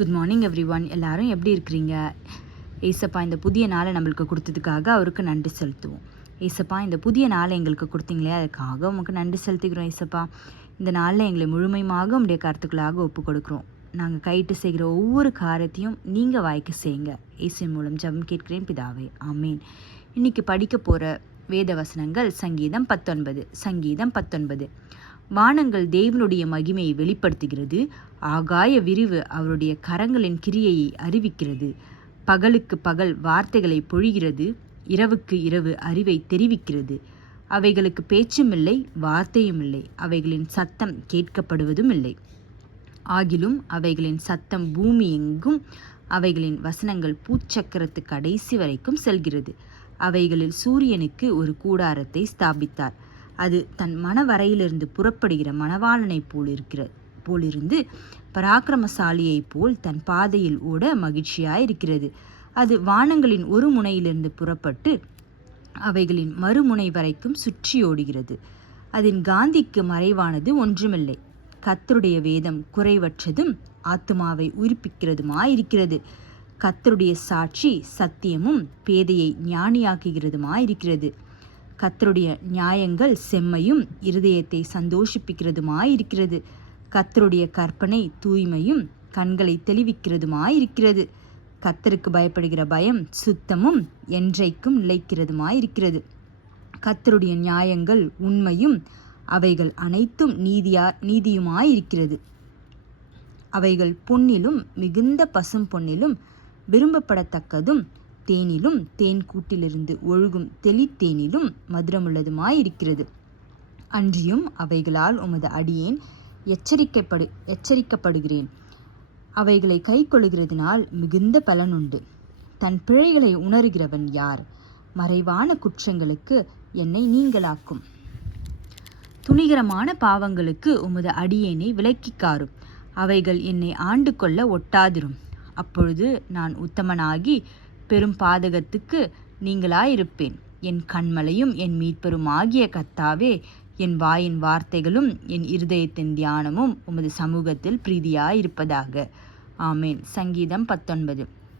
Good morning every one. எல்லாரும் எப்படி இருக்கிறீங்க? ஏசப்பா இந்த புதிய நாளை நம்மளுக்கு கொடுத்ததுக்காக அவருக்கு நன்றி செலுத்துவோம். ஏசப்பா இந்த புதிய நாளை எங்களுக்கு கொடுத்தீங்களே அதுக்காக உங்களுக்கு நன்றி செலுத்திக்கிறோம். ஏசப்பா இந்த நாளில் எங்களை முழுமையாக உடைய கருத்துக்களாக ஒப்பு கொடுக்குறோம். நாங்கள் கைட்டு செய்கிற ஒவ்வொரு காரியத்தையும் நீங்கள் வாய்க்க செய்யுங்க. இயேசுவின் மூலம் ஜெபம் கேட்கிறேன் பிதாவே, ஆமேன். இன்றைக்கி படிக்க போகிற வேத வசனங்கள் சங்கீதம் 19. வானங்கள் தேவனுடைய மகிமையை வெளிப்படுத்துகிறது. ஆகாய விரிவு அவருடைய கரங்களின் கிரியையை அறிவிக்கிறது. பகலுக்கு பகல் வார்த்தைகளை பொழிகிறது, இரவுக்கு இரவு அறிவை தெரிவிக்கிறது. அவைகளுக்கு பேச்சும் இல்லை, வார்த்தையும் இல்லை, அவைகளின் சத்தம் கேட்கப்படுவதும் இல்லை. ஆகிலும் அவைகளின் சத்தம் பூமி எங்கும், அவைகளின் வசனங்கள் பூச்சக்கரத்து கடைசி வரைக்கும் செல்கிறது. அவைகளில் சூரியனுக்கு ஒரு கூடாரத்தை ஸ்தாபித்தார். அது தன் மனவரையிலிருந்து புறப்படுகிற மணவாளனைப் போலிருந்து பராக்கிரமசாலியைப் போல் தன் பாதையில் ஓட மகிழ்ச்சியாயிருக்கிறது. அது வானங்களின் ஒரு முனையிலிருந்து புறப்பட்டு அவைகளின் மறுமுனை வரைக்கும் சுற்றியோடுகிறது. அதன் காந்திக்கு மறைவானது ஒன்றுமில்லை. கர்த்தருடைய வேதம் குறைவற்றதும் ஆத்துமாவை உயிர்ப்பிக்கிறதுமாயிருக்கிறது. கர்த்தருடைய சாட்சி சத்தியமும் பேதையை ஞானியாக்குகிறதுமாயிருக்கிறது. கர்த்தருடைய நியாயங்கள் செம்மையும் இருதயத்தை சந்தோஷிப்பிக்கிறதுமாயிருக்கிறது. கர்த்தருடைய கற்பனை தூய்மையும் கண்களை தெளிவிக்கிறதுமாயிருக்கிறது. கர்த்தருக்கு பயப்படுகிற பயம் சுத்தமும் என்றைக்கும் நிலைக்கிறதுமாயிருக்கிறது. கர்த்தருடைய நியாயங்கள் உண்மையும் அவைகள் அனைத்தும் நீதியுமாயிருக்கிறது. அவைகள் பொன்னிலும் மிகுந்த பசும் பொன்னிலும் விரும்பப்படத்தக்கதும் தேனிலும் தேன் கூட்டிலிருந்து ஒழுகும் தெளித்தேனிலும் மதுரமுள்ளதுமாயிருக்கிறது. அன்றியும் அவைகளால் உமது அடியேன் எச்சரிக்கப்படுகிறேன். அவைகளை கை கொள்ளுகிறதினால் மிகுந்த பலனுண்டு. தன் பிழைகளை உணர்கிறவன் யார்? மறைவான குற்றங்களுக்கு என்னை நீங்களாக்கும். துணிகரமான பாவங்களுக்கு உமது அடியேனை விலக்கிக்காரும். அவைகள் என்னை ஆண்டு கொள்ள ஒட்டாதிரும். அப்பொழுது நான் உத்தமனாகி பெரும் பாதகத்துக்கு நீங்களாயிருப்பேன். என் கண்மலையும் என் மீட்பரும் ஆகிய கர்த்தாவே, என் வாயின் வார்த்தைகளும் என் இருதயத்தின் தியானமும் உமது சமூகத்தில் பிரீதியாயிருப்பதாக. ஆமேன். சங்கீதம் 19.